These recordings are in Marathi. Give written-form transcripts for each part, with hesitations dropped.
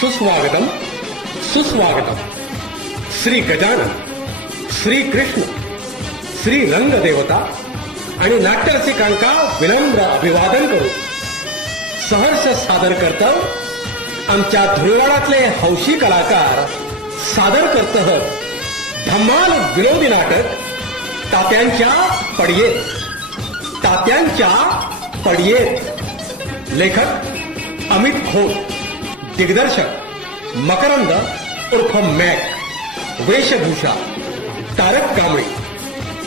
सुस्वागतम सुस्वागतम. श्री गजानन, श्री कृष्ण, श्री रंगदेवता आणि नाट्यरसिकांका विनम्र अभिवादन करू. सहर्ष सादर करतात आमच्या धुळवडातले हौशी कलाकार सादर करतात धम्माल विनोदी नाटक तात्यांच्या पडयेत. तात्यांच्या पडयेत. लेखक अमित खोत. दिग्दर्शक मकरंद उर्फ मॅक. वेशभूषा तारक कांबळे.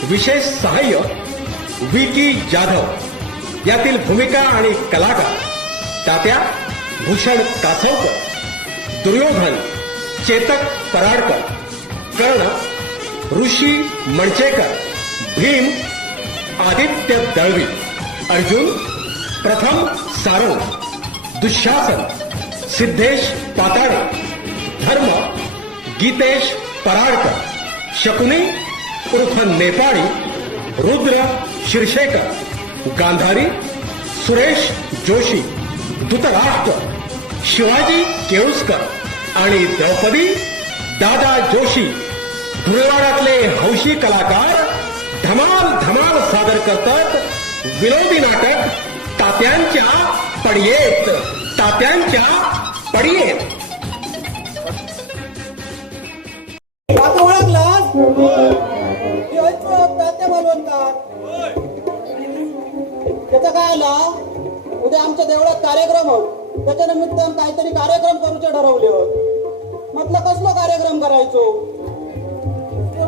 विशेष सहाय्य विकी जाधव. यातील भूमिका आणि कलाकार तात्या भूषण कासवकर, दुर्योधन चेतक पराडकर, कर्ण ऋषी मणचेकर, भीम आदित्य दळवी, अर्जुन प्रथम सारंग, दुःशासन सिद्धेश पाताळे, धर्म गीतेश पराडकर, शकुनी उर्फ नेपाळी रुद्र शिरशेकर, गांधारी सुरेश जोशी, धृतराष्ट्र शिवाजी केळुसकर आणि द्रौपदी दादा जोशी. धुळवाडातले हौशी कलाकार धमाल धमाल सादर करतात विनोदी नाटक तात्यांच्या पडयेत. तात्यांच्या पडयेत. ओळखलास तात्या बलवंतात. त्याचं काय आला उद्या आमच्या देवळात कार्यक्रम होत. त्याच्या निमित्त काहीतरी कार्यक्रम करूचे ठरवले होत. म्हटलं कसलो कार्यक्रम करायचो.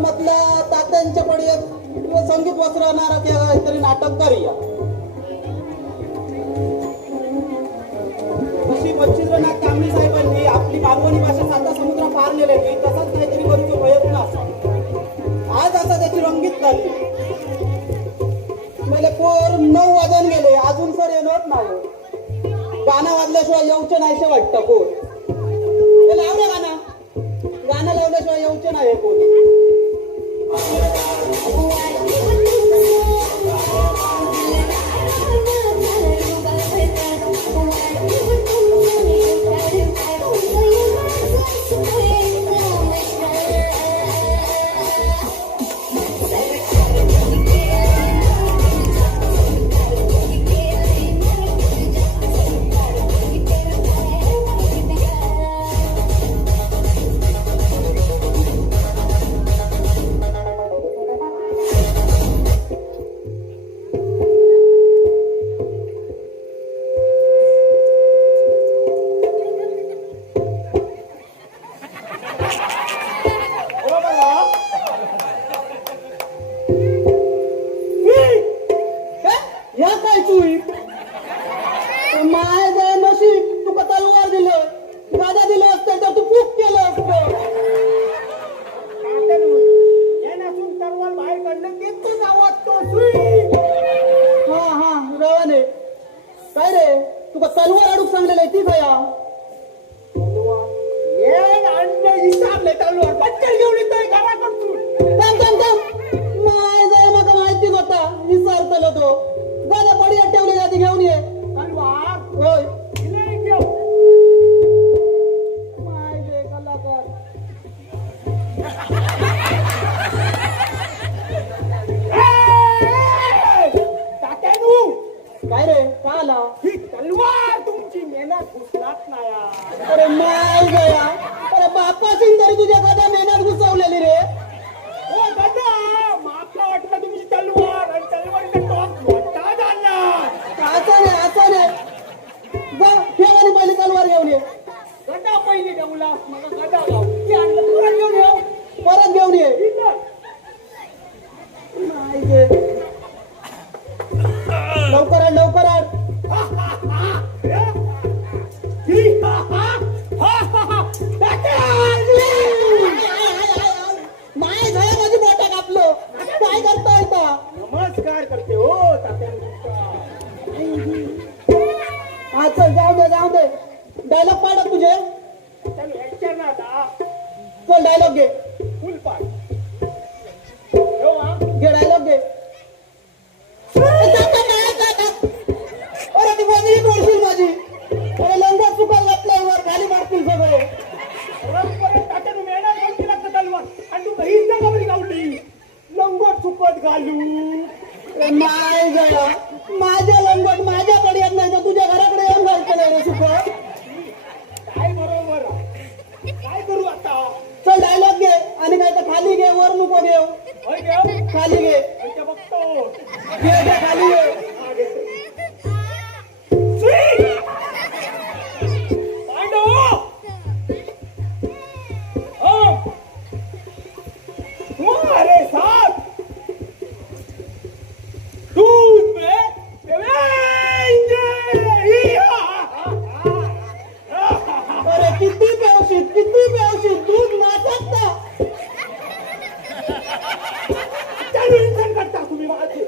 म्हटलं तात्यांच्या पडयेत किंवा संगीत वस्त्रणार काहीतरी नाटक करूया. अशी बच्चींद्रनाथ कांबळे साहेबांनी आपली मालवणी भाषा साता समुद्र पार नेलेली तसाच काहीतरी करूचो प्रयत्न असा. आज असा त्याची रंगीत झाली. म्हणजे पोर 9 वाजून गेले अजून सर येणार नाही. गाणं वाजल्याशिवाय येऊचे नाहीसे वाटतं पोर. लाव रे गाणं. गाणं लावल्याशिवाय येऊचे नाही पोर. काय रे तुका तलवार अडूक सांगलेलं ती खया. तलवार पटकन घेऊन येतोय घराकडून. माका माहितीच होता विसरतलो तो. दादा पडिया ठेवली जाती घेऊन ये. तलवार होय माय कलाकार. काय रे का आला. ही तलवार तुमची मेहनत घुसलात नाही. अरे माय गया. अरे बापाची तरी तुझ्या गदा मेहनत घुसवलेली रे. हो गदा माका वाटलं तुमची तलवार आणि तलवारीचा टॉप मोठा झाला. असं नाही जा ठेवानी पहिली तलवार घेऊन ये. गदा पहिली ठेवला मग गदा गाव ती आणलं परत घेऊन ये. परत घेऊन ये. लवकर आण लवकर आण. माय झालं माझी बोटा कापलं. काय करता येता. नमस्कार करते हो हा चल जाऊ दे. डायलॉग पाड तुझे. चल डायलॉग घे. फुल पाड घे. डायलॉग घे. अरे ती बोलशील माझी. अरे लंगर चुका घातल्यावर खाली मारतील सगळे. माझ्या लंगोट माझ्याकडे येत नाही तर तुझ्या घराकडे येऊन घालतो नाही रे सुख. काय बरोबर काय करू आता चल डायलॉग घे आणि काय तर खाली घे वर नको घेऊ. होय ग? खाली घे इथे बघतो घे खाली घे. सुई! पांडव! हो. तुम्हारे साथ दूध में पिलाएंगे। अरे किती पेवशीत दूध नाचत ना. चालू इंसान करता तुम्ही माझे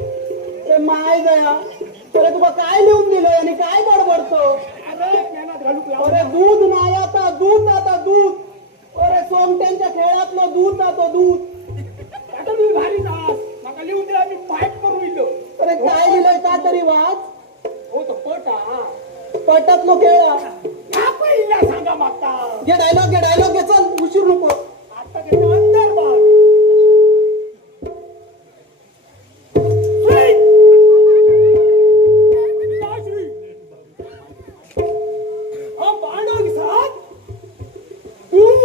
ते माय गया अरे तुला काय लिहून दिलंय आणि काय बडबडतो. अरे मेहनत घालूक लावू अरे दूध नाही आता दूध. अरे सोमट्यांच्या खेळातलं दूध आता दूध. आता तुम्ही भारी तास नका लिहून द्या मी फाईट करू इलो अरे काय लिहिलंय का तरी वाच. हो तो पटा पटातलो खेळा. हा पहिला सांगा मागता घे डायलॉग घे चल उशीर नको. आता त्याच्या अंदर बाग हम पांडवों के साथ दूध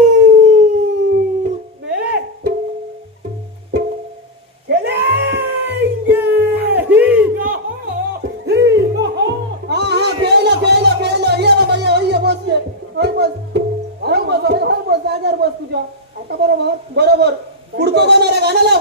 में खेलेंगे ही हो हा खेळलं ये बाबा ये बस जागेवर बस तुझ्या. आता बरोबर पुढचं गाणं रे गाणं लाव.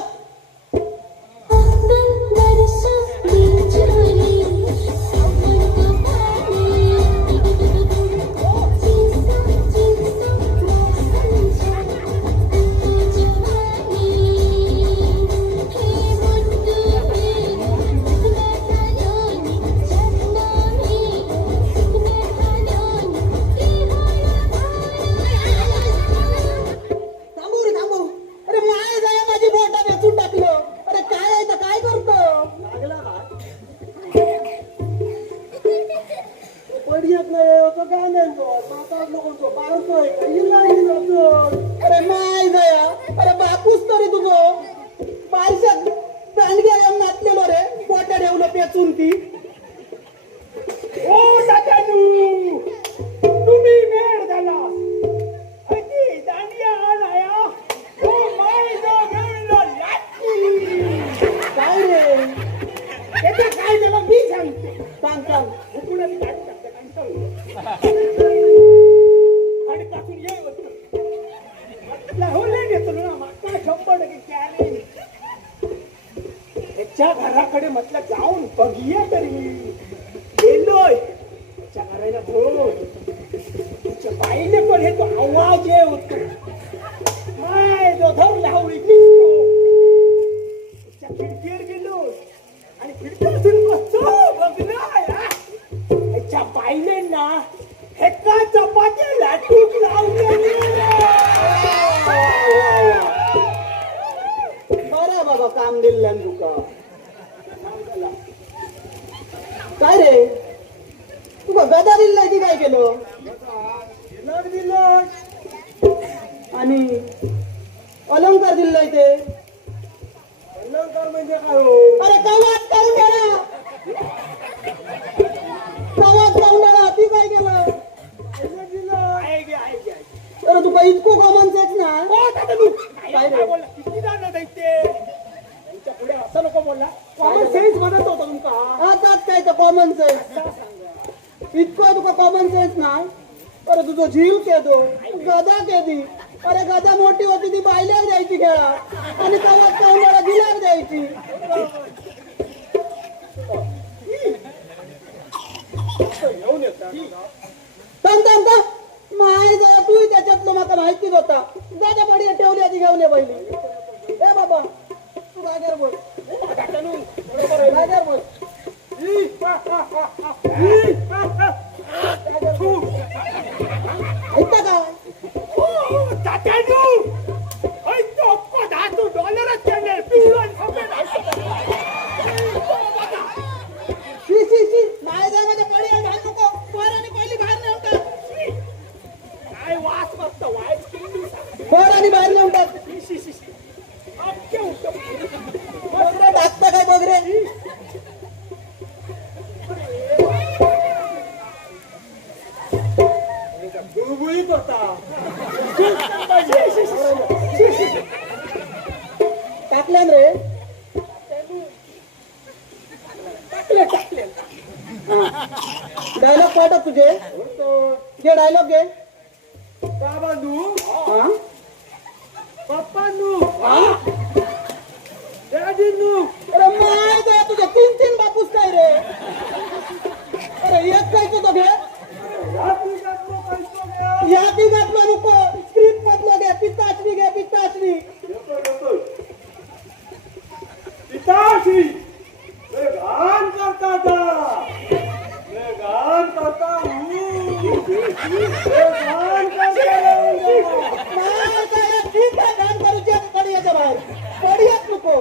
थांबू अरे माय जाय माझी बोटा वेचून टाकलं. अरे काय आहे तर काय करतो. लागला काय पडियत नाही तो काय नाही तो माता लोकांचो बारतोय अरे माय जाया. अरे बापूस तरी तुझं बारशात दांडग्या येऊन नाचलेलो रे बोटा ठेवलं पेचून ती. ओ दादानू तुम्ही मेळ झाला अति दांडिया आलाया ओ माय जो घेऊन लाची काय रे त्याचा काय झालं मी सांगते सांग हुकुला मी काढू शकते पासून ये लावले घेतो ना माका 100% कॅरे त्याच्या घराकडे म्हटलं जाऊन बघूया तरी गेलोय त्याच्या घराला बोल त्याच्या बाईने पण हे तो आवाज ये होतो माय जो धर लावली निघतो त्याच्या खिडकीवर गेलो आणि खिडकीतून कसं बघणार त्याच्या बाईने ना एका चपाती लाटून लावलेली बरं बाबा काम दिलं तुका. काय रे तुका गदा दिलाय ती काय केलं दिलं आणि अलंकार दिलाय ते. अलंकार म्हणजे काय हो अरे कवात करून गेला ती काय केलं. अरे तुका इतकं कॉमन सेन्स ना. काय बोलला किती जाणं दैते त्यांच्या पुढे असं नको बोलला कॉमन सेन्स म्हणत होता तुमका आताच काय तर कॉमन सेन्स इतकं तुका कॉमन सेन्स ना. अरे तुझं जीव केदो गदा केदी. अरे गदा मोठी होती ती बायल्यावर द्यायची खेळा आणि कवात कवंडाला दिल्यावर द्यायची. येऊन येतात थांब माय जा तू त्याच्यातलं माका माहितीच होता. दादा पाडी ठेवली आधी घेऊन ये पहिली. ए बाबा तू जागेवर बोल बरोबर आहे जागेवर बोल. ऐकता काय शी माय जा माझ्या पडी आणि घाल नको. पोरांनी पहिली बाहेर नाही होता. पोरांनी बाहेर नाही होतात. बघ रे टाकता काय बघ रे. होता टाकल्यान रे टाकले डायलॉग पाठव तुझे घे डायलॉग घे बाबांनू हा पप्पांनू डॅडींनू अरे माय गया तुझे तीन तीन बापूस काय रे अरे एक काय तो घे या तिघातलं नको स्क्रिप्ट मधलं घे पिताचनी घे पिताचनी पिताश्री घाण करता था मैं घाण करता हूँ घाण करता रहूंगा माय गया ठीक आहे गाण करूचे पडियाच्या बाहेर पडियात नको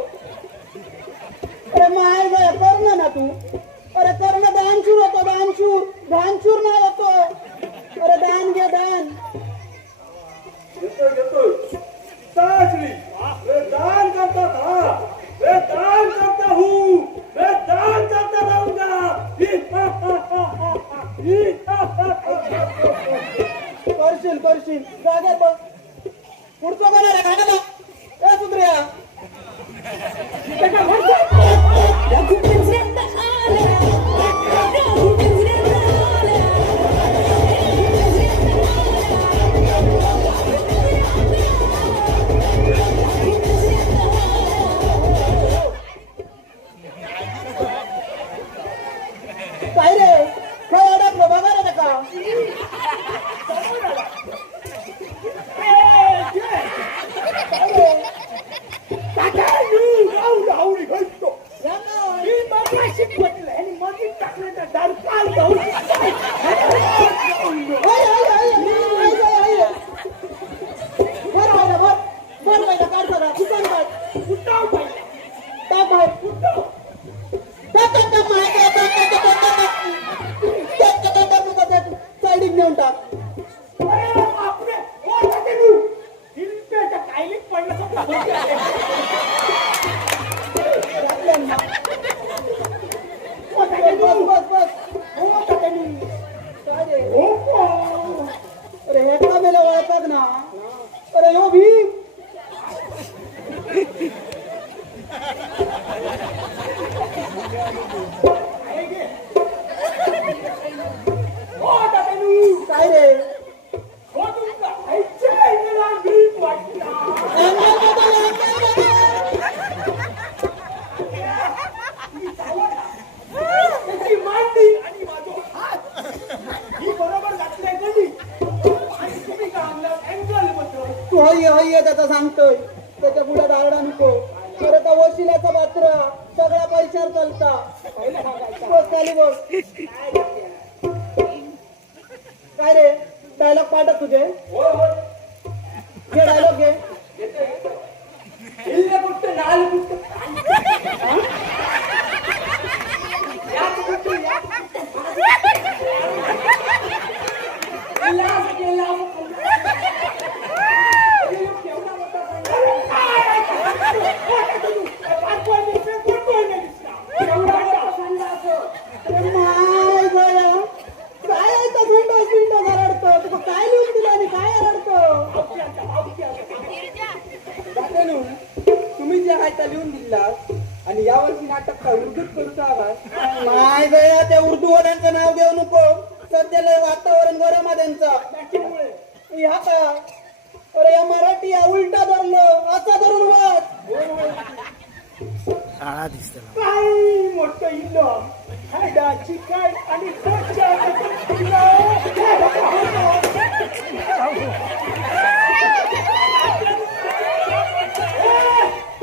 अरे माय गया कर ना तू अरे कर ना दानशूर होतो दानशूर नाही होतो अरे दान घे दान येतोय पिताश्री मैं दान करता था मैं दान करता हूँ मैं दान करता रहूंगा करशील जागेत बस पुढचं कोण आहे गाण्याला ए सुधऱ्या काय रे काय अडकलो बघा रे का साईडिंग नेऊन टाक बस अरे हेका मेला ओळखत ना अरे यो भीम काय रे तू हय त्याचा सांगतोय त्याच्या पुढे दारडा नको खरं तर वशिलाचा पात्र सगळा पैशावर चालता बस खाली बस काय रे डायलॉग पाठव तुझे घे डायलॉग घे माय गया काय आहे तो झुंडो रडतो तुला काय लिहून दिलं आणि काय रडतो तुम्ही जे आहे त्या लिहून दिला आणि यावर्षी नाटक का उर्दूत करूचा आवाज माय गया त्या उर्दूवाल्यांचं नाव घेऊ नको सध्याला वातावरण गरम आहे त्यांचं ह्या का अरे या मराठी या उलटा धरलं असा धरून वाच काय मोठं इल्लो हाडाची काय आणि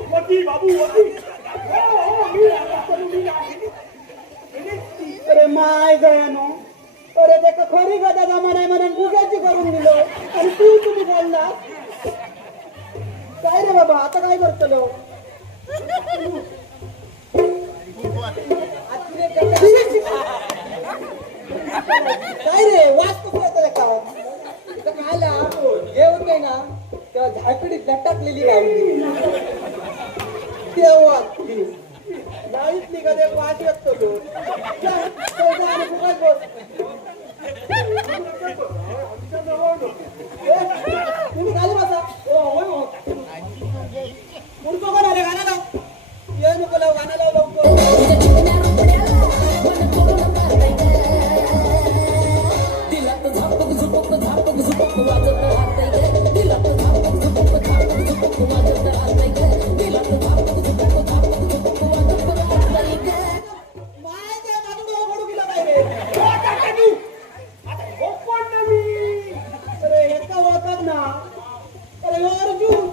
वकील बाबू वकील अरे माय गयानो अरे त्याचा खरी गदा जमाना म्हणून गुग्याची करून दिलं आणि तू तुम्ही बोलला काय रे बाबा आता काय करतलो काय रे वाच कसं का खायला जेवण नाही ना तेव्हा झाकडीत लटकलेली गावली तेव्हा डाळीतली कधी वाच व्यक्त होतो हो, काका तू. आता हो कोण नवीन? अरे एका वाटत ना. अरे ह्यो अर्जुन.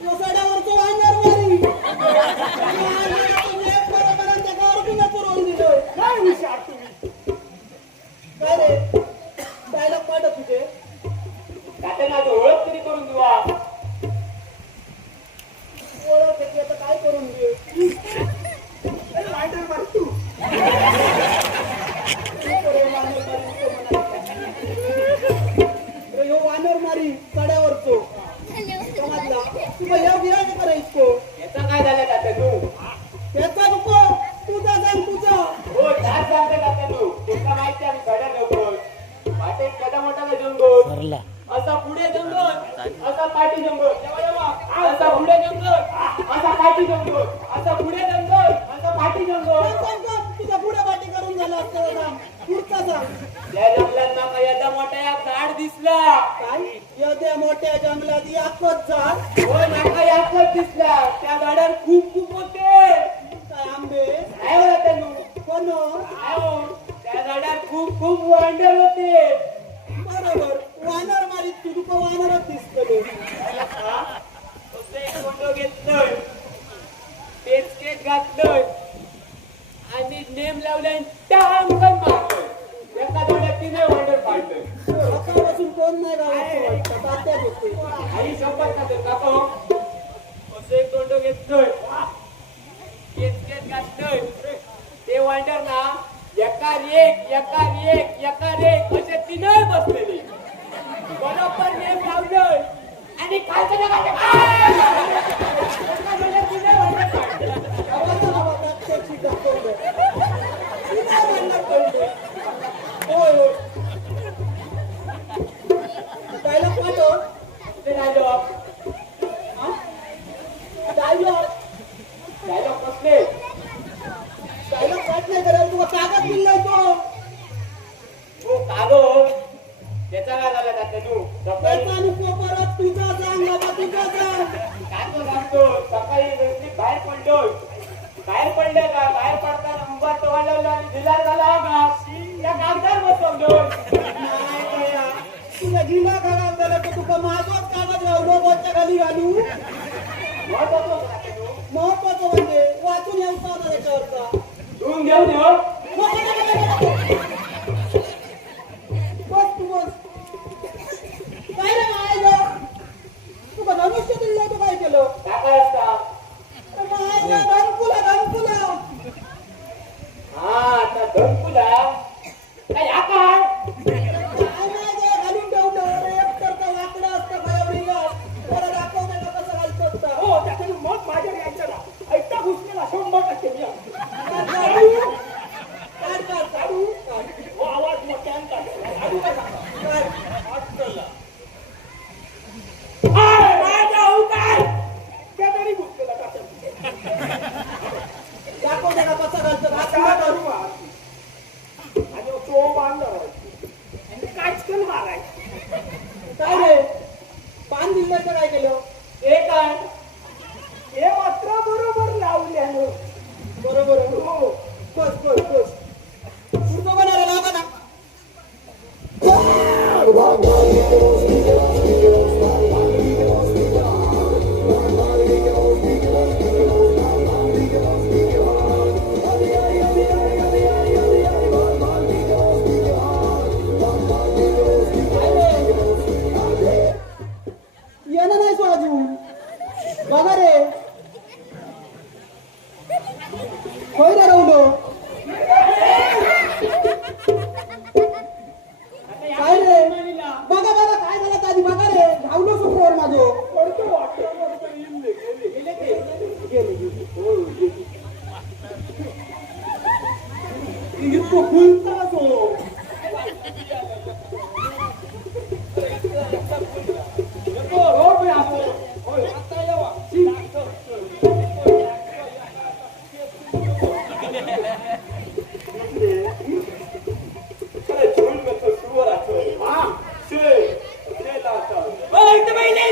ह्यो सड्यावरचो वांगर मारी. नेम बरोबर आणि त्याका अर्जुनाचं रोल दिलं. काय हुशार तुम्ही. काय रे डायलॉग पाठव तुझे. तात्या माझी ओळख तरी करून देवा. ओळख त्याची आता काय करून दे. अरे वाईटर मार तू. अरे ह्यो वानर मारी सड्यावरचो. समजला तुला ह्या विराट करायचो. याचा काय झालं तात्या तू. त्याचा नको तुझा सांग तुझा. हो तास सांगते तात्या तू. तुला माहिती आहे आम्ही सड्या जंगल. वाटेत कदा मोठा जंगल. असा पुढे जंगल. असा पाठी जंगल. असा पुढे जंगल. असा पाठी जंगल. असा पुढे जंगल. असा पाठी जंगल. सांग, सांग, तुझा पुढे पाठी करून झाला असतं सांग. पुढचा सांग. त्या जंगलात माका एवढा मोठा एक झाड दिसला. काय एवढ्या मोठ्या जंगलात याकच झाड. होय माका याकच दिसला. त्या झाडावर खूप खूप होते. काय आंबे काय होता त्यानु. पण त्या झाडावर खूप खूप वांडर होते. बरोबर वानर मारीत तू तुका वानरच दिसतलो. असं एक फोटो घेतलोय. पेचकेट घातलोय. आणि नेम लावलाय टांगण मारलोय. एका झाडात तिने वांडर पाडलोय. सकाळपासून कोण नाही गावाचं वाटतं. तात्याच होते. आई शपथ ना ते काको. असं एक फोटो घेतलोय. पेचकेट घातलोय. ते वांडर ना एकार एक असे तिने बसलेले. बरोबर नेम लावलोय. आणि खालच्या तात्याची दाखवलं. तुला वानर पडले. होय होय डायलॉग पाठव. डायलॉग कसले डायलॉग पाठ नाही करायला तुला कागद दिलाय तो. हो कागद त्याचा काय झाला तात्या तू सकाळी त्याचा नको परत तुझा सांग बाबा तुझा सांग. कागद सांगतो सकाळी रस्ते बाहेर पडलोय. बाहेर पडले का बाहेर पडताना उभा टोवा लावला आणि ढिलार झाला का त्या कागदार बसवलोय. नाही दया. तुला जिल्हा खराब झाला तर तुका माझाच कागद लावलो बोलच्या खाली घालू. महत्वाचं होतं तात्या तू. महत्वाचं म्हणजे वाचून यायचा होता त्याच्यावरचा. धुवून घेऊन येऊ. बस तू बस. काय रे मायला तुका धनुष्य दिलं तू काय केलं. काय असता मायला धनकुला हा आता धनकुला काय आकार काय माझ्या घालून ठेवलं रे. एकतर तर वाकडं असतं खयावरीला. परत दाखवतं का कसं घालतो असतं. हो त्याच्यानं मग माझ्या यायचं ना ऐकता घुसलेला 100% मी आहे. काढ काढ काढू काढ. हो आवाज मोठ्यानं काढ. आधी काय सांगा. काढ. आजकाल हाय माझा उकार त्या तरी घुसलेला का दाखव त्याला कसं घालतो. आता करू आणि तो बांधला आणि काहीच कन माराय. काय रे पान दिलं तर काय केलं. हे काय हे मात्र बरोबर लावल्यानं. बरोबर हो. बस बस बस. पुढचं कोणाला लावा ना. येणं नाही सो अजून. बघा रे होय रे राहुलो. काय रे बघा बघा काय झालं आधी बघा रे. धावलो सुखवर माझो. पडतो वाटल्यावर तरी गेले गेले गेले गेले. इतकं फुलता तो हो बे असं होय आता यावा अरे झोल में तो सुवर आतो हां से लाता ओ इथे बैले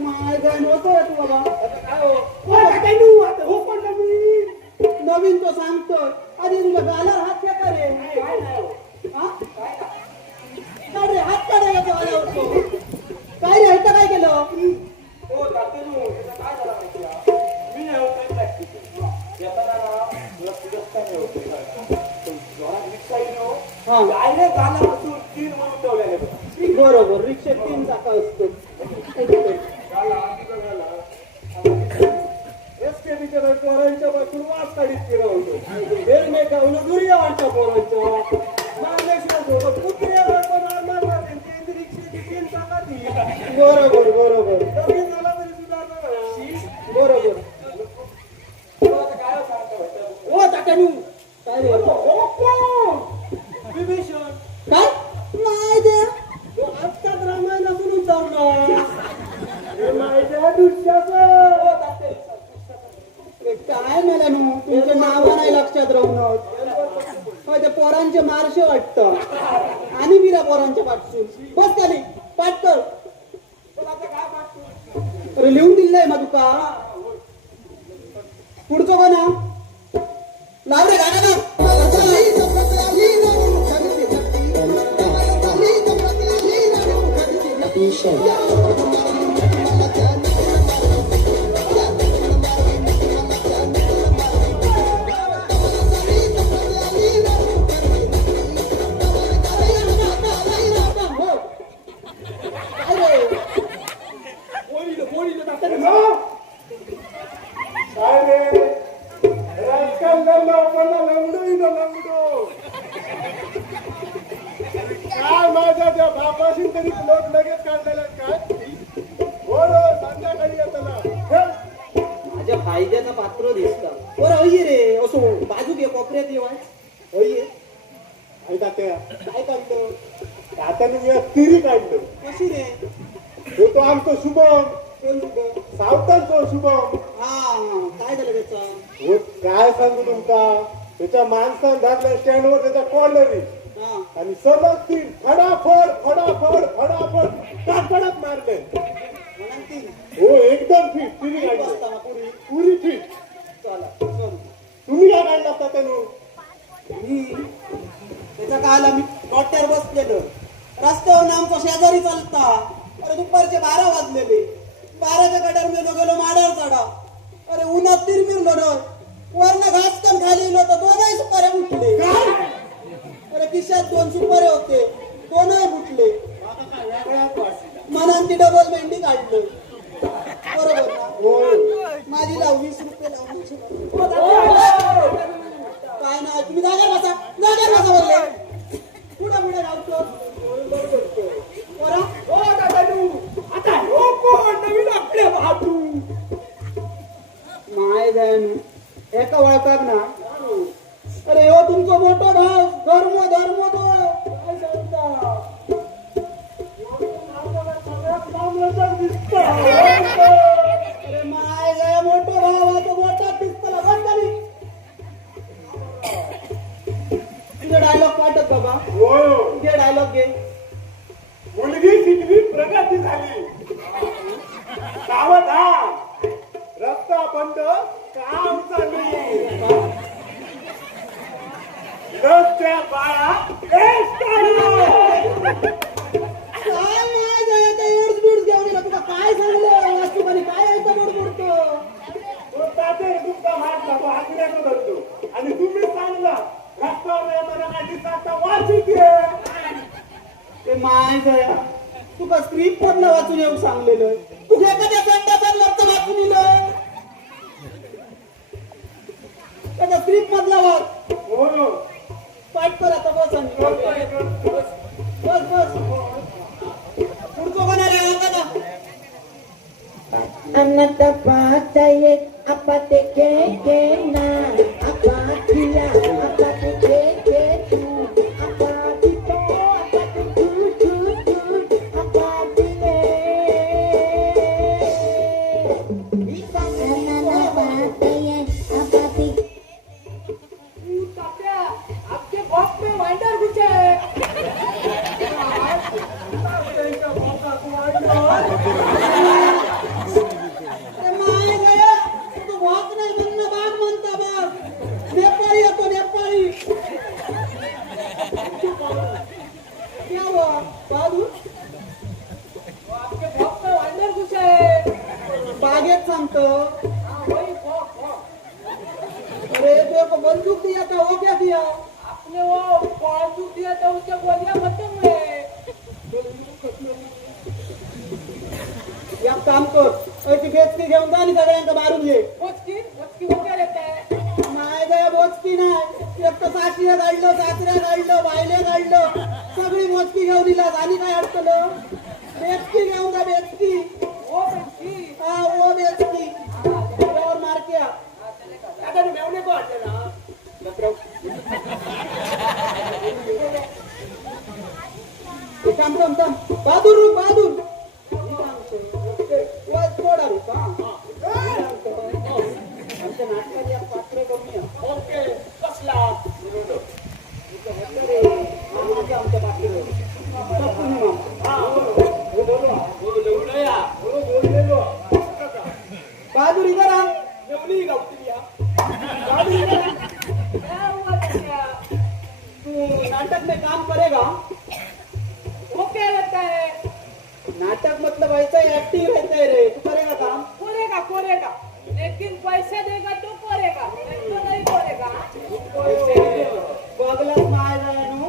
माय काय नव्हतं तू बाबा आता काय हो काय नू आता हो पण नवीन नवीन तो सांगतो आधी तुझ्या गालावर हात का करे काय नाही हो. हा? काय रे हात का रे याच्या गालावर तो? काय रे इथं काय केलं हो तात्यानू त्याचं काय झालं माहिती आहे? मी नाही होत प्रॅक्टिस येताना ना मला पुरस्कार नाही होते जोरात रिक्षा येईल हो हा. डायरेक्ट गाण्यापासून 3 वर उठवलेले बघा बरोबर रिक्षेत 3 चाका असतो एसकेबीच्या पोरांच्या बसून वास काढीत फिरव होतो हेल्मेट घालून दुर्या वाटतं पोरांच्या मारल्याशिवाय सोबत कुत्रे रिक्षेची 3 चाकाची बरोबर बरोबर नवीन झाला तरी सुधारणा बरोबर काय सांगतो ओ तात्यानू काय रे हो कोण विभीषण काय नाही दे तो आत्ताच रामायणातून उतरला हे माझ्या दुष्याचं काय मला नू तुमचं नाव नाही लक्षात राहून ते पोरांचे मार्शे वाटतं आणि मीरा पोरांच्या पाठसून बस खाली पाठ कर अरे लिहून दिलंय मग तुका पुढचं कोण लाव रे गाणं काय रे राजकारणाला आपण लंगडो लंगडो काय माझ्या त्या बापाशी तरी लोक लगेच काढलेले काय बोल संध्याकाळी येताना माझ्या फायद्याचं पात्र दिसतं बरं अय्ये रे असो बाजू घे कोपऱ्यात येवाय अय्ये ऐका त्या काय काढलं आता मी तिरी काढलं कशी रे हे तो आमचं शुभम कोण तुझं सावतांचं शुभम हा काय झालं त्याचा हो काय सांगू तुमका त्याच्या माणसानं धरल्या स्टँडवर त्याच्या कॉलरी हा आणि सलग ती फडाफड फडाफड फडाफड टाकडत मारले म्हणून ती हो एकदम फिट तिरी काढली बसताना पुरी पुरी फिट चला चल तुम्ही काय काढला होता त्यानं मी त्याच्या काळाला मी गोट्यावर बसलेलो रस्त्यावर आमचा शेजारी चालता अरे दुपारचे 12 वाजलेले 12च्या कड्यावर मी गेलो माडावर चढा अरे उन्हात तिरमिरलो ना वरनं घास कण खाली गेलो तर 2ही सुपाऱ्या उठले अरे खिशात 2 सुपारे होते 2ही फुटले मनान ती डबल मेंढी काढलं बरोबर ना माझी लाव 20 रुपये लावून काय नाही तुम्ही जागा बसा बोलले पुढे पुढे लावतो बरं हो दादानू आता हो कोण नवीन आपल्या वाहतू माय जाण एका वळखाक ना अरे हो तुमचा मोठा भाव धर्म धर्म तो काय सांगता सगळ्यात मामलाच दिसत अरे माय गया मोठा भाव हा तो मोठा दिसतला बस खाली तुझे डायलॉग पाठक बाबा हो तुझे डायलॉग घे मुलगी शिकली प्रगती झाली सावधान रस्ता बंद काम चालू रस्त्या बाळा काय माय गया त्या एड्स बिड्स घेऊन येला तुला काय सांगलं वास्तुबानी काय ऐका बोडतो ताते तुमचा मारला तो आग्र्याचा धरतो आणि तुम्ही सांगला रस्त्यावर येताना माझी साता वाचित ते माय गया तुका स्क्रिप्ट मधलं वाचून येऊन सांगलेलं तुझ्या एखाद्या संताचा लक्ष वाचून दिलं त्याच्या स्क्रिप्ट मधला वाच हो पाठ कर आता बस आणि बस बस पुढचं कोणाला अंगाला Anata pataye apate ke na apatia apate ke tu apati to apate tu apati le Anata pataye apati तात्या आपके बॉक्स में वाइंडर कुछ है बागेत सांगतो अरे तो बंदूक दिया था वो क्या दिया आपने वो बाजू दिया था उसके गोलियां खत्म हुए एक काम कर ती बेचकी घेऊन जा आणि सगळ्यांना मारून घे उसकी वो क्या रहता है नाही काय मोजकी नाही एक तर सासऱ्या काढलं सासऱ्या काढलं बायले काढलं सगळी मोजकी घेऊन दिला आणि काय अडकलं बेचकी घेऊन जा बेचकी वो उसकी हा ओ बेचकी त्यावर मारक्या आता ते मेवणे को वाटले ना थांब थांब थांब बहादूर बहादूर थोडा रुपा आमच्या नाटकात एक पात्र कमी आहे ओके कसला आमच्या पात्र बहादूर इधर आ मेवणी गावठी या बहादूर इधर आ क्या हुआ क्या तू नाटक में काम करेगा वो क्या रहता है नाटक मतलब ऐसा ही एक्टिव रहता है रे तू करेगा काम करेगा लेकिन पैसा देगा तो करेगा नहीं तो नहीं करेगा बघलाच माय जायनो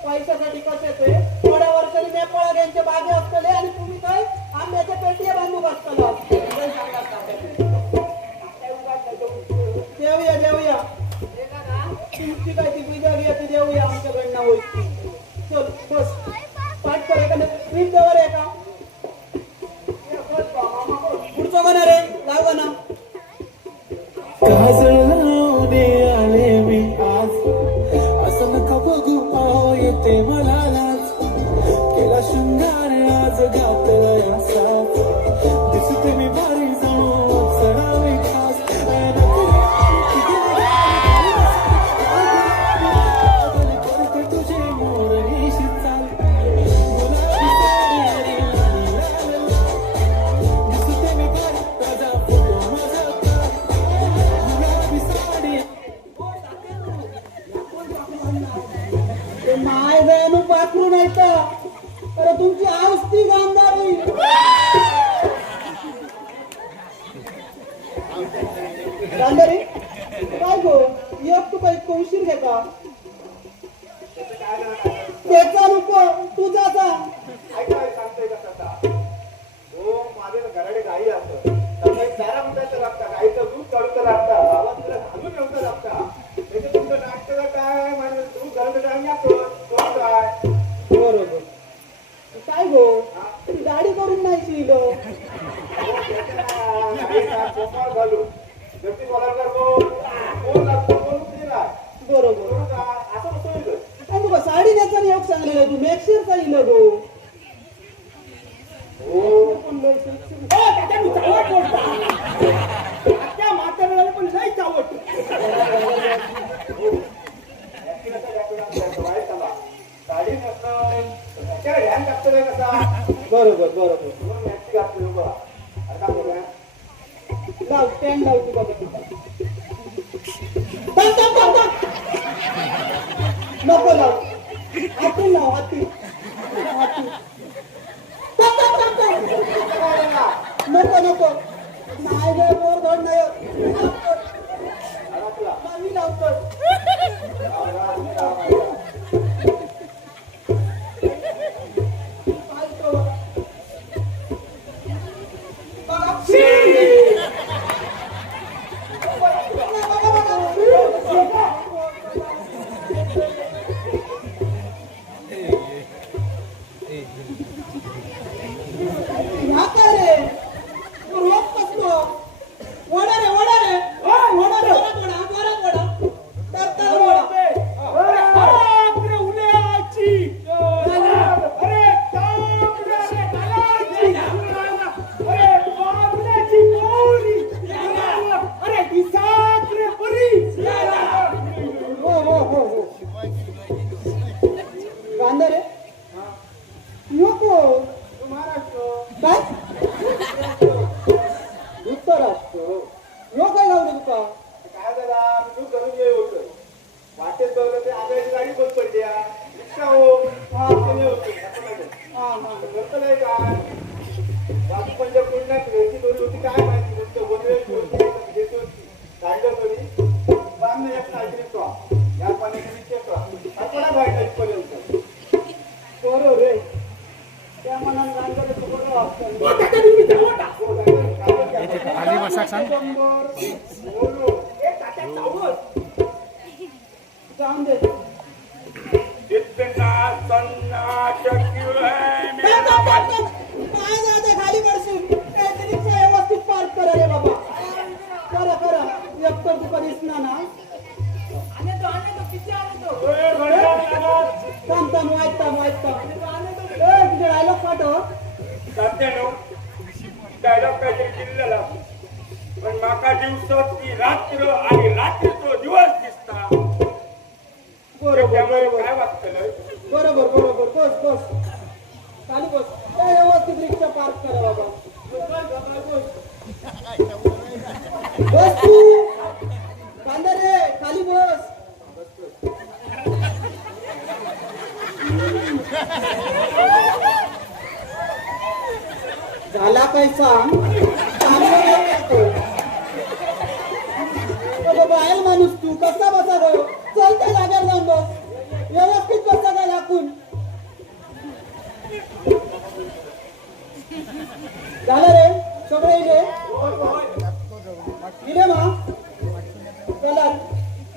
पैशासाठी कसे ते थोड्या वर्षांनी नेपाळ यांचे बागे असतले आणि तुम्ही काय आंब्याच्या पेटीया बांधूक असतला देऊया देऊया देगा ना तुमची काय ती पूजा घ्या ती देऊया आमच्याकडनं होईल चल बस पाठ करे का ट्रीप जवळ आहे का पुढचं गाणं रे लाव गाणं काजळ लावणे आले मी आज असं नका बघू पाहो येते मला लाज केला शृंगार आज घातला या साथ दिसते मी भारी जाणू सरावे खास करते तुझे मोरही चाल गुलाबी साडी आणि लाली लाल दिसते मी भारी ताजा फोटो माझा गुलाबी साडी ते माय जायनो पाखरू नाही तर अरे तुमची आवस्थी गांधार होईल गांधारी काय गो एक तू काही कौशीर घे का त्याचा नको तुझा सांग ऐकाय सांगतोय का तसा हो माझे घराडे गाई असत त्यामुळे चारा मुलाचं लागतं गाईचं दूध काढूचं लागतं गावात तुला घालून येऊचं लागतं त्याचे तुमचं नाटक काय म्हणजे दूध घालून काय या कोण काय बरोबर काय गो ती गाडी करून नाही शिलो सोपार घालू व्यक्ती बोलायला कर कोण लागतो कोण दिला बरोबर असं कसं होईल आणि तुका साडी नेचा योग सांगलेलं तू मेकशेरचा इलो गो त्या म्हाताऱ्याला पण लई चावट साडी नसणं त्याच्याकडे ध्यान टाकतोय कसा बरोबर बरोबर म्हणून मॅची घातली लोक आता बोला लाव स्टँड लाव तुका थांब थांब थांब थांब नको लाव हाती लाव हाती हाती थांब थांब थांब थांब नको नको नाही रे बोर धड नाही मी लावतो ह्या काय रे रोप कसलो वडा रे वडा रे वडा रे वडा वडा वडा तर वडा बापरे उन्हाची अरे बापरे अरे बापल्याची पोरी अरे दिसात रे परी हो हो हो हो गांधा रे नको महाराष्ट्र काय उत्तराष्ट्र यो काय गावलं तुका काय झाला मी दूध घालून गेलो होतो वाटेत बघलं ते आगायची गाडी बंद पडली रिक्षा हो होतो असं नाही हा हा करतं नाही काय बाकी पंजाब कोणी नाही दोरी होती काय जाऊन दे इतना सन्नाट क्यों है मेरा काय जाते खाली पडशील काहीतरी व्यवस्थित पार्क करा रे बाबा करा एकतर तू कधीच ना थांब वाईट तुझे डायलॉग पाठव डायलॉग काहीतरी दिलेला पण माका दिवसात ती रात्र आणि रात्रीचो दिवस दिसता बरोबर काय वाटतं बस खाली बस काय व्यवस्थित रिक्षा पार्क करा बाबा बस तू बांधा रे खाली बस झाला काय सांग बाहेर माणूस तू कसा बसा गो चल त्या जागेवर जाऊन बस व्यवस्थित बसा का लागून झालं रे सगळे इले मा चला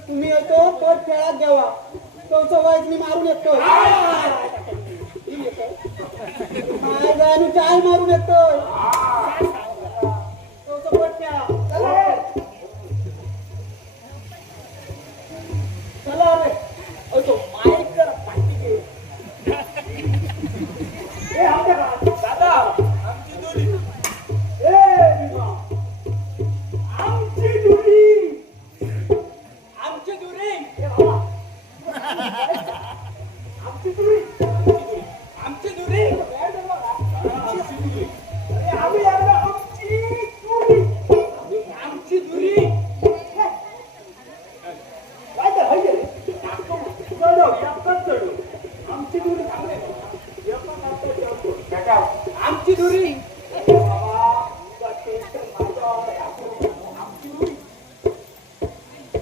तुम्ही येतो तो खेळात घ्यावा तो वाईट मी मारून येतो काय गाणू चाय मारून येतोय तो पट खेळा चला रे तो माईक जरा पाठी घे ए आपल्या दादा आमची दोरी ए भीमा आमची दोरी ए बाबा आमची दोरी अरे आम्ही याला आमची दुरी काय तर हय रे आमची दुरी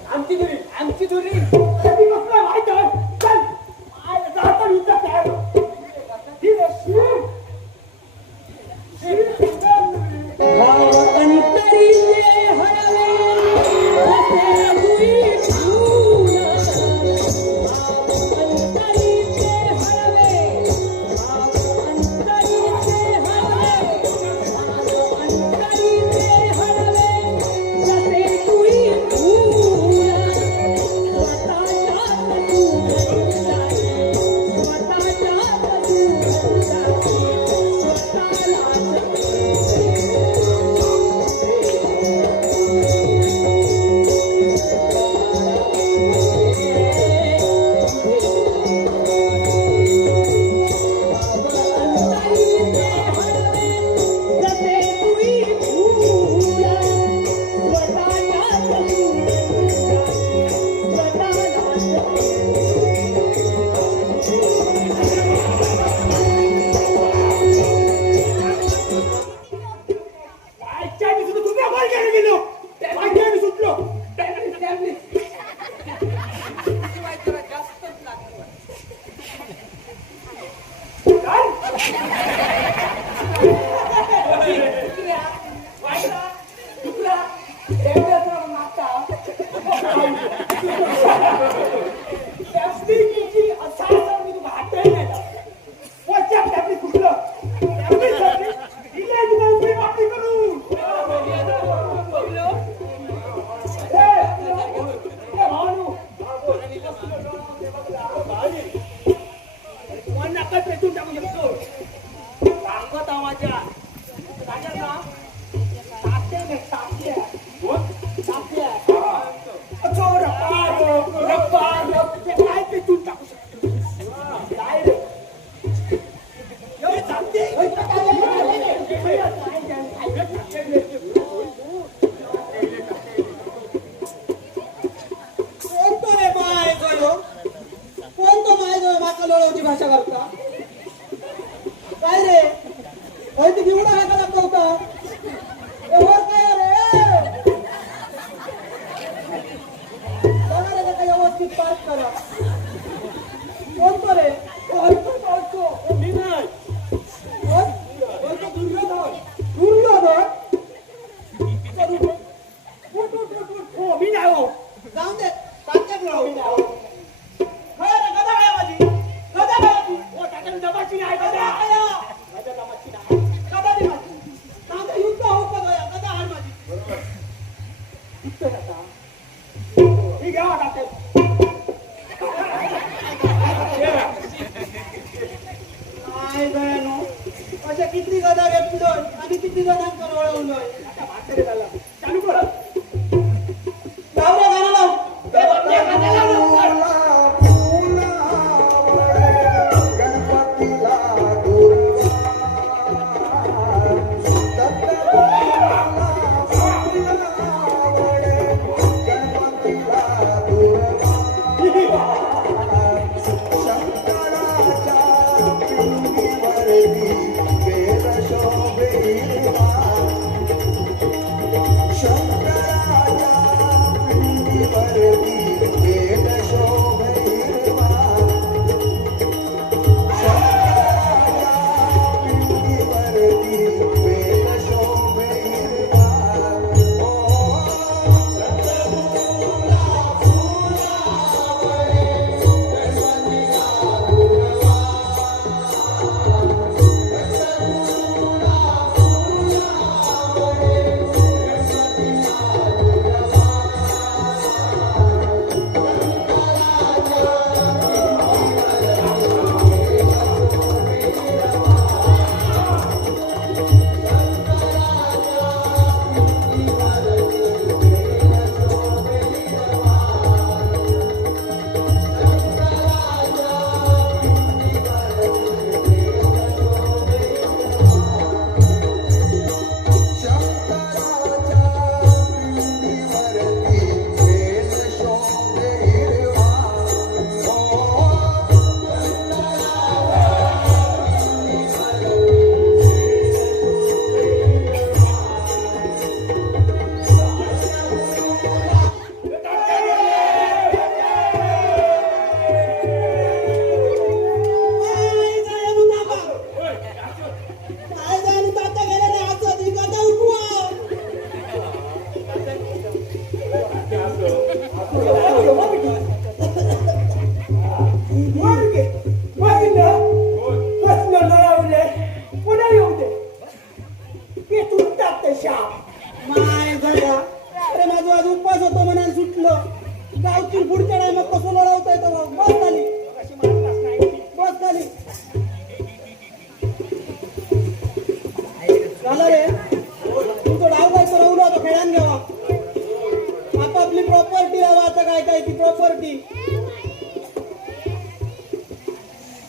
आमची दुरी आमची दुरी कसला माहित चल आपण युद्ध तयार भाषा करता काय रे माहिती घेऊन आहे का दाखवता वर काय रे बघा रे का व्यवस्थित पार्क करा कोणतो रे मी नाही पेटलोय आणि किती जणांना वळवलोय. आता म्हातारे झाला चालू कर लाव रे गाणं लाव. ए, बाबड्या, गाणं लाव लवकर. माय गड्या. अरे माझा आज उपवास होतो म्हणून सुटलं. गावची पुढच्या टायमात कसं लढवता येतं बघ. बस खाली बस खाली. झालं रे तुमचं डाव काय सरवलं होतं खेळान घ्यावा. आपापली प्रॉपर्टी हवा. आता काय काय ती प्रॉपर्टी.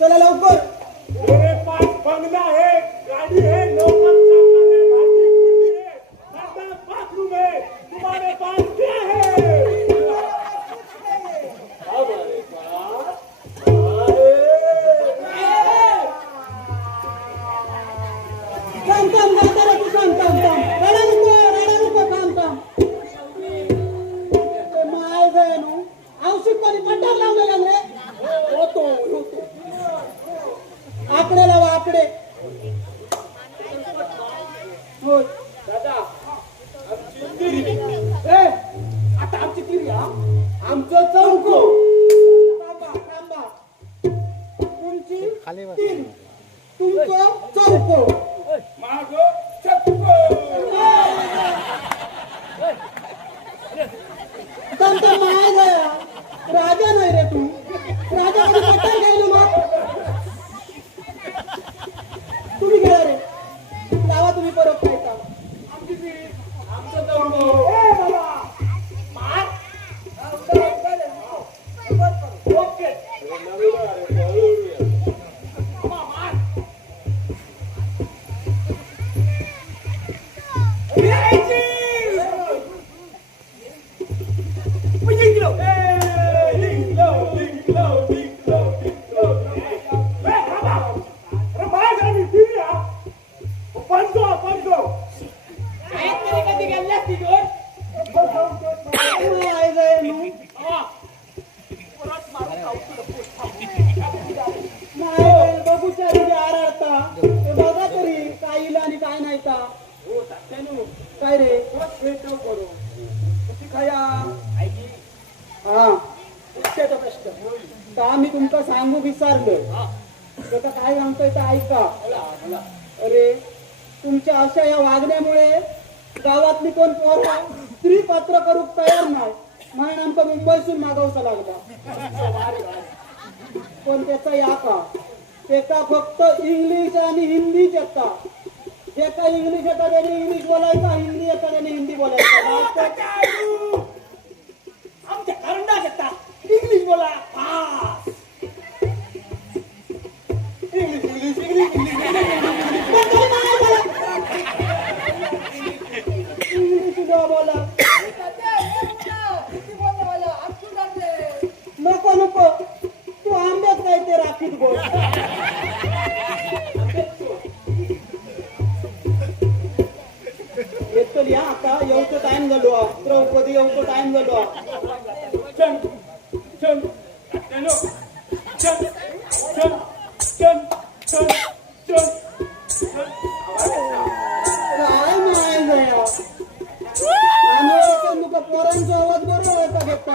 चला लवकर. मेरे पास बंगला है, गाड़ी है, नौकर चाकर है, भाजी कुंडी है, संडास बाथरूम है, तुम्हारे पास क्या है? हमारे पास काम काम करता रे तू. काम काम काम. रडा नको काम काम. ते माय गयानो औषध पाणी पट्टावर लावलेला रे. होतो आकडे लावा आकडे. होय दादा आमची तिरी. ए, आता आमची तिरी हा आमचं चौको. थांबा थांबा. तुमची तीन तुमचं चौको. माग चक्को. त्यांचा माय गया. राजा नाही रे तू. राजा कधी पट्टा घ्यायला मग तुम्ही घ्या रे. लावा तुम्ही परत काय का. आमची तिरी आमचं चौको. ए बाबा मार. ओके मामा मार. माय गयानो माय बघूच्या आधी आरडता. ते बघा तरी काय इला आणि काय नाही का. काय रे हा का मी तुमका सांगू विसरलं. त्याचा काय सांगतोय ते ऐका. अरे तुमच्या अशा या वागण्यामुळे गावातली कोण पोरं स्त्री पात्र करूक तयार नाही म्हणून आमका मुंबईसून मागवचा लागला. पण त्याचा या का त्याचा फक्त इंग्लिश आणि हिंदीच येता. जे काही इंग्लिश येतं त्याने इंग्लिश बोलायचं, हिंदी येतं त्याने हिंदी बोलायचं. आमच्या करंडा घेता इंग्लिश बोला फास. इंग्लिश इंग्लिश इंग्लिश इंग्लिश सुद्धा बोला. नको नको, तू आंब्यात काय ते राखीत बोल. येतो या आता, येऊचं टाइम झालो. द्रौपदी येऊचं टाइम झालो. चल चल चलो चल चल चल चल चल. काय नाही गया आणि तुका पोरांचा आवाज बरोबर येता घेता.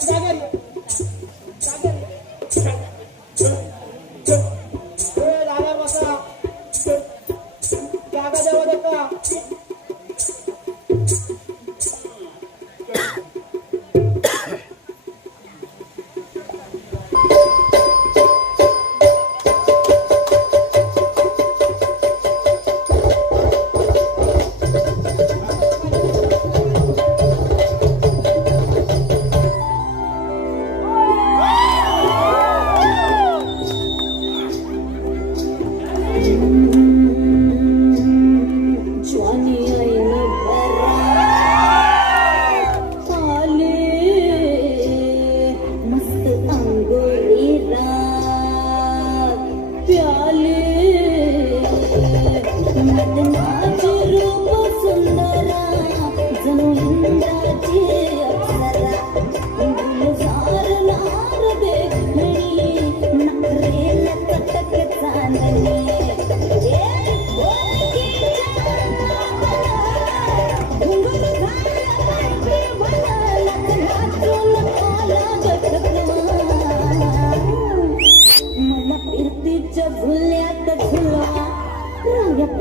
जागर ये. जागर बसा. जागा द्यावा देता.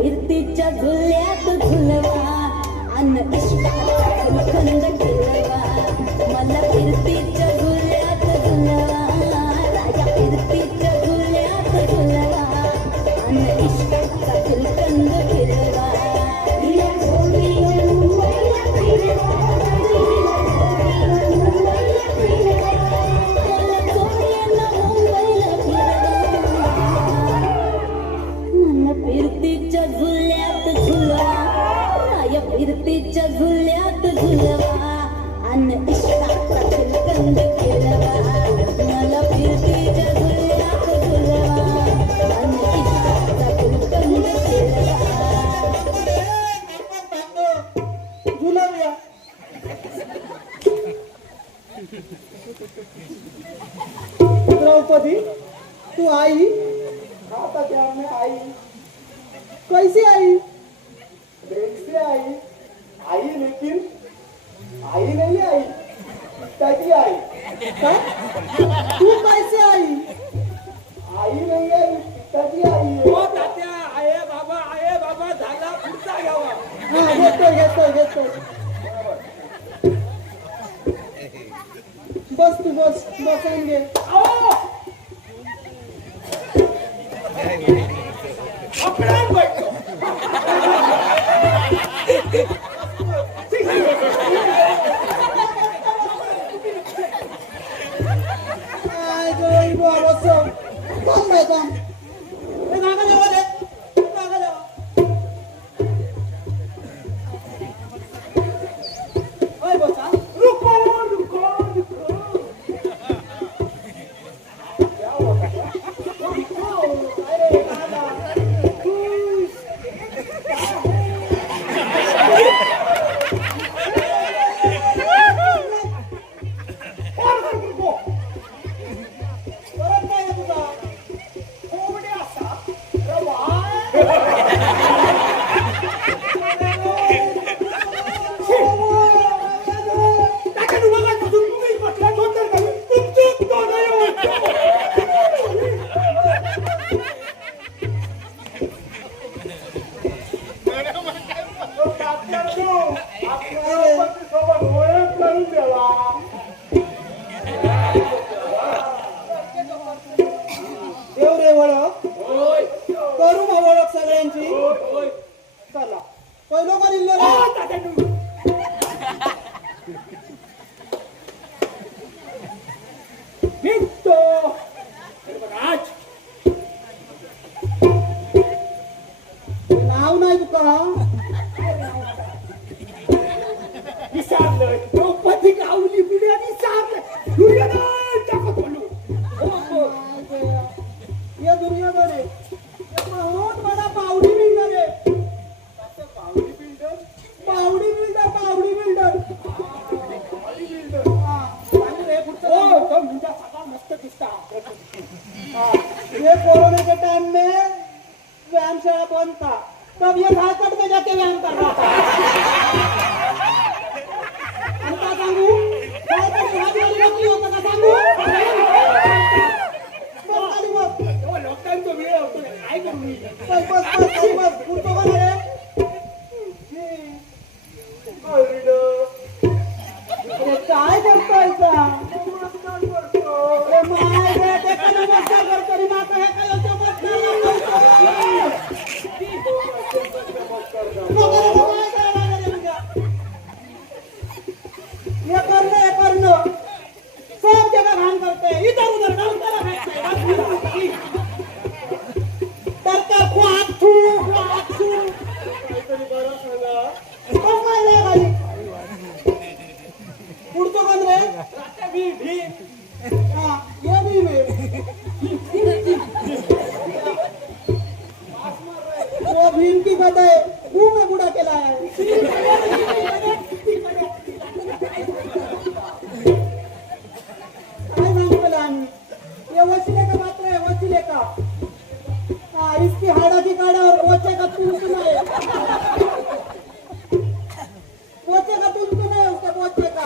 फिरतीच्या झुल्यात झुलवा अन्न इष्टाचा खंड केलवा. मला फिरतीच्या झुल्यात झुलवा, राजा फिरतीच्या झुल्यात झुलवा अन्न इष्टाचा फुलकंद फिरवा. हिला सोडून मुंबईला फिरवा, हिला सोडून मुंबईला फिरवा, मला सोडून मुंबईला फिरवा. मला फिरतीच्या झुल्यात झुलवा, राया फिरतीच्या झुल्यात झुलवा अन्न इष्टाचा फुलकंद केलवा. मला फिरतीच्या झुल्यात झुलवा अन्न इष्टाचा फुलकंद केलवा. झुलवूया. द्रौपदी तू आई आता क्या में आई कैसी आई? से आई आई लेकिन आई नहीं आई तभी आई. काय? तू कैसे आई? आई नहीं आई तभी आई है. हो तात्या आये बाबा झाला पुढचा घ्यावा. हा घेतोय. बस तू बस, बसून घे. आपण बैठो. काय गं, इबो बसव. थांब बाई, थांब. ए, जागा द्यावा दे. जागा द्यावा. ओय बसा. रुको रुको रुको. अरे दादा, तू दादू निघतो आज नाव नाही तुका विसरलोय द्रौपदी गावली पिढी आणि विसरलोय दुर्योधन टाकत बोलू ये दुर्योधन आहे बहुत बडा पावडी बिल्डर आहे पावडी बिल्डर पावडी बिल्डर सांग रे पुढचं हो तो मुंडा सगळा मस्त दिसता ये कोरोना के टाइम में व्यायामशाला बंद था तब ये घाटकट में जाके व्यायाम कर रहा था आणि का सांगू घाटकट भाजीवाली नकली होता का सांगू बस खाली बस. तो लोकांचा वेळ होतो काय करू मी बस पुढचं कोण आहे अरे काय करतोय का अरे माय रे ते का नमस्कार करतो रे माका हे काय ये करणं सब जगह घाण करते इधर उधर डाऊन तर खाली पुढचं कोण रे हा ये भी वो भीम की गदा है मुंह में बुढ़ा केला है काय सांगू तुला आम्ही ये वशिले का मात्र है वशिले का हाँ इसकी हाडाची काढा और पोचे का तुलतुल है पोचे का तुलतुल है उसके पोचे का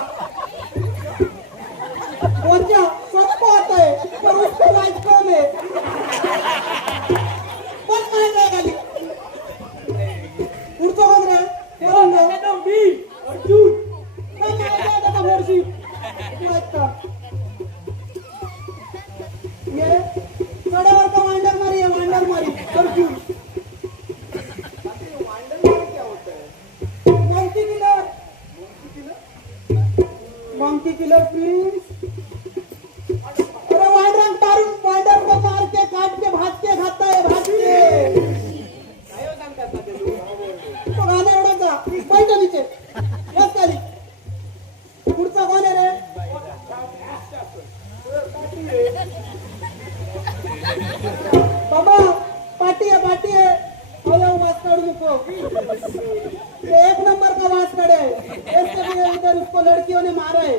पोचा सबको आता है पर उसको लाइफ कम है बस नाही जाय खाली पुढचं कोण रे कोण रे मी अर्जुन नाही नाही आता मोरशी ऐकता ये चढावर का वांडर मारी है वांडर मारी अर्जुन मंकी किलर प्लीज अरे वांडर तारून वांडर को मार के काट के भाज के खाता है भाज के तो गाणे एवढा बैठा नीचे बस खाली पुढचा कोण आहे रे बाबा पार्टी है अरे मास्क काढू नको ये एक नंबर का मास्क काढे इसके लिए इधर उसको लड़कियों ने मारा है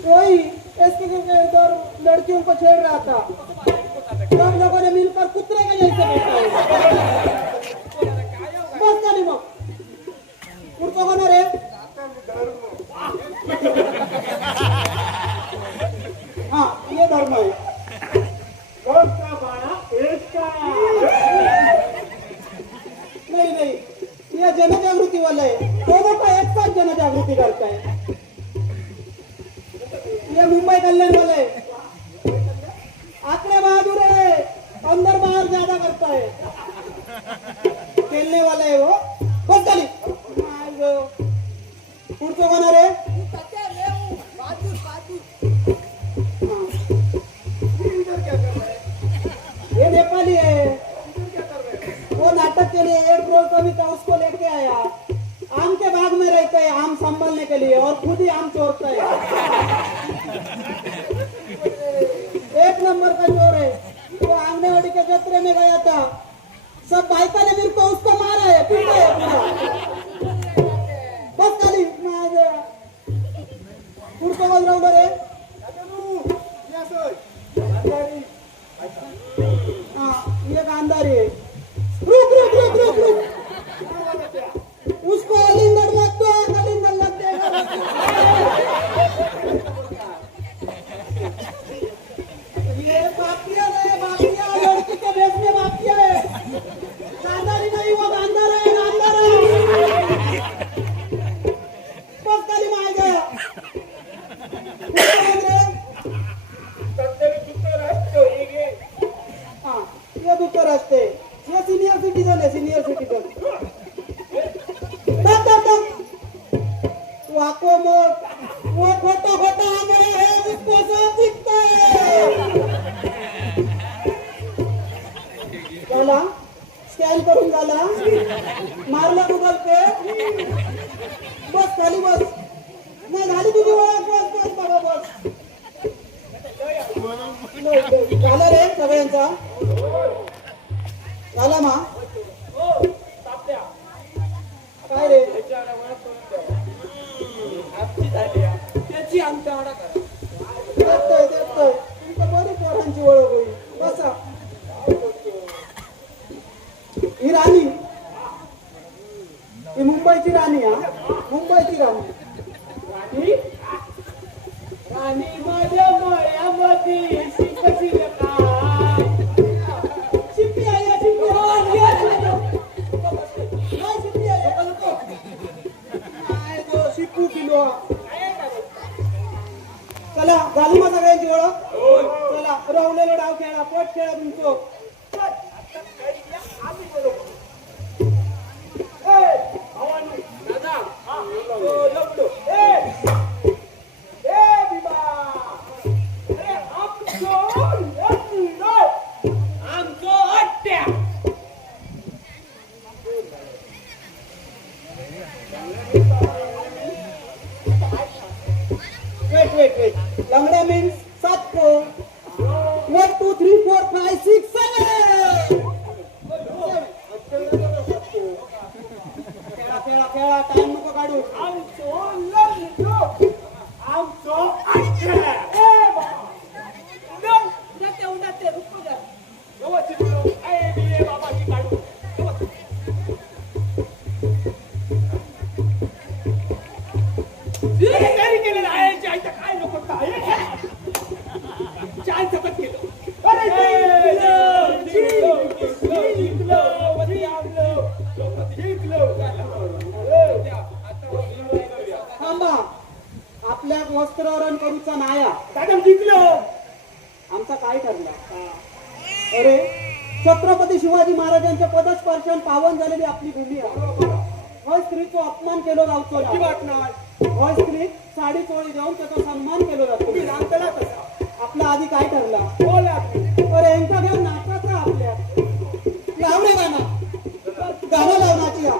कोई इसके इधर लड़कियों को छेड़ रहा था सब लोगों ने मिलकर कुत्ते के जैसे बस खाली मग पुढचं कोण रे हाँ ये धर्म है कोणता बाळा एकटा नहीं ये जनजागृति वाला है दोनों का एक साथ जनजागृति करता है ये मुंबई कल्याण वाला है आंकड़े बहादुर है अंदर बाहर ज्यादा करता है खेलने वाला है वो बस खाली पुढचं कोण रे ये नेपाली है वो नाटक के लिए 1 करोड़ कभी था उसको लेके आया आम के बाग में रहता है आम संभालने के लिए और खुद ही आम चोरता है एक नंबर का चोर है वो आंगनवाड़ी के जत्रे में गया था सब बाइका ने मिलकर उसको मारा है पीटा है पूरा बस खाली पुढचं कोण राहू रे हाँ ये गांधारी है रुक उसको अलिंगड़ मत दो अलिंगड़ लग जाएगा ये बाकिया लड़की के भेष में बाकिया है गांधारी नहीं वो गांधार है बस खाली में आ गया हाँ ये दूसरा रास्ते ये सीनियर सिटीजन है सीनियर सिटीजन झाला मारला गुगल पे बस खाली बस नाही झाली तुझी ओळख बस बस बाबा बस झालं रे सगळ्यांचा झाला मा काय रे त्याची आमच्या आवडा करा. देतोय देतोय तुमचं बरी पोरांची ओळख होईल बसा ही राणी ही मुंबईची राणी हा मुंबईची राणी राणी राणी माझ्या मळ्यामध्ये शिकशी काय शिप्पी आहे या शिप्पी काय शिप्पी आहे काय तो शिप्पू किलो चला झाली मग सगळ्यांची ओळख चला रवलेला डाव खेळा पट खेळा तुमचं वेट लंगडा मीन्स 7 को 1 2 3 4 5 6 7 खेळा खेळा खेळा टाइम नको काढू काय नको काय चार सकत केलं थांबा आपल्या वस्त्रहरण करूचा नाया मॅडम जिंकलो आमचा काय ठरला अरे छत्रपती शिवाजी महाराजांच्या पदस्पर्शन पावन झालेली आपली भूमी आहे होय स्त्रीचा अपमान केलो जाऊचो किती ना वाटणार होय स्त्री साडी चोळी देऊन त्याचा सन्मान केलो जातो तुम्ही सांगता कसा आपला आधी काय ठरला बोला अरे यांचा घ्या नाचाचा आपल्या लाव रे गाणं लावण्याची हा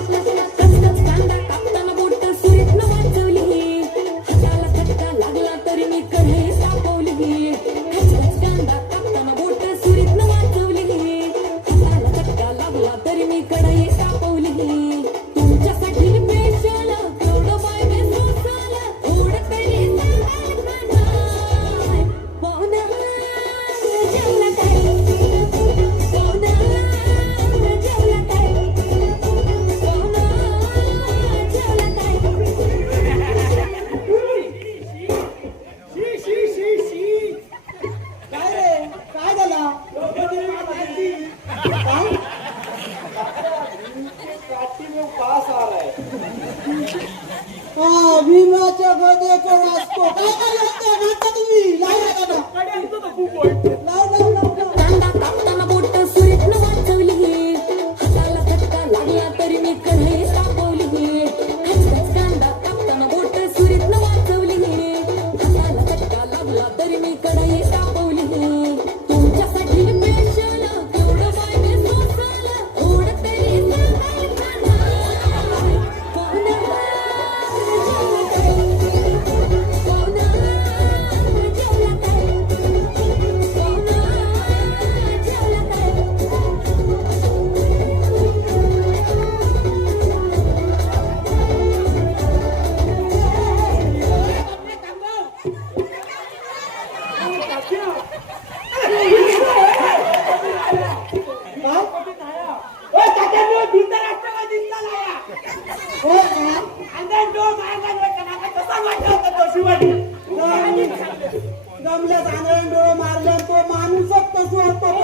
कांदा कापताना बोट सुरीतनं वाचवली हाताला चटका लागला तरी मी कढई तापवली कांदा कापताना बोट सुरीतनं वाचवली हाताला चटका लागला तरी मी कढई तापवली तुमच्यासाठी पेशल केवढं बाय मी सोसाल थोडं तरी पाहुणा जेवला काय पाहुणा जेवला काय काय रे काय झाला काय हा भीमाच्या गदेचं वाचतो काय काय म्हणता तुम्ही लाव रे गाणं लाव लाव लाव लाव कांदा कापताना बोट सुरीतनं वाचवली हाताला चटका लागला तरी मी कढई तापवली कांदा कापताना बोट सुरीतनं वाचवली हाताला चटका लागला तरी मी कढई तापवली तुमच्यासाठी पेशल केवढं बाय मी सोसाल थोडं तरी जमल्या चांगल्या डोळे मारल्या तो माणूसच तसं होतो